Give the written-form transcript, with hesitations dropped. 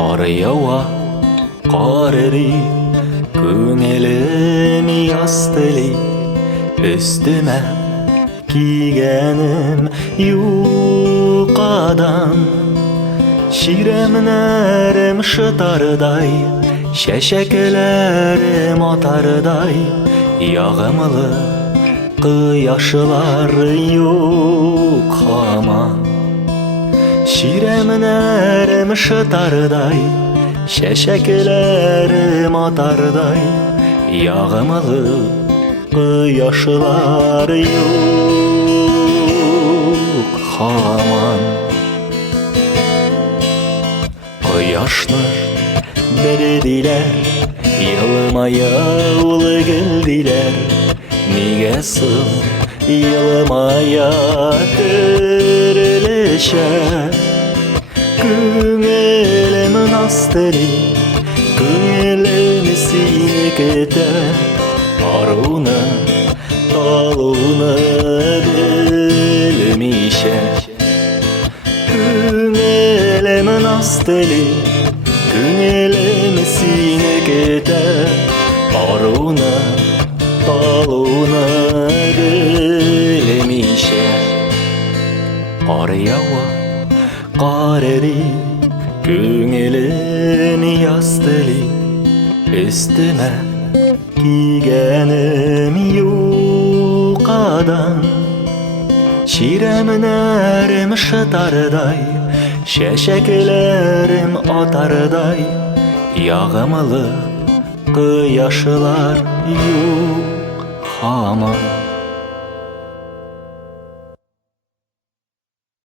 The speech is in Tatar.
Qar yawa, qar eri, Көңелім ястыли, Üstüme kiygenim yuqadan. Şiremlerim şıtarday, Şeşeklerim atarday, Yağımlı kıyaşlar yok aman. Şiremlerim şıtarday, Şeşeklerim atarday, Yağımlı kıyaşlar yok aman. Kıyaşны berdiler, yılmaya ulu geldiler. Nige sıl yılmaya körleşer. Көңелімін астыры, көңелімі сенекеді, Аруны, талуны білмейше. Көңелімін астыры, көңелімі сенекеді, Аруны, талуны білмейше. Qar yawa, qar eri, Көңелім ястыли, Üstüme kiygenim yuqadan. Şiremlerim şıtarday, Şeşeklerim atarday, Yağımlı kıyaşlar yok aman.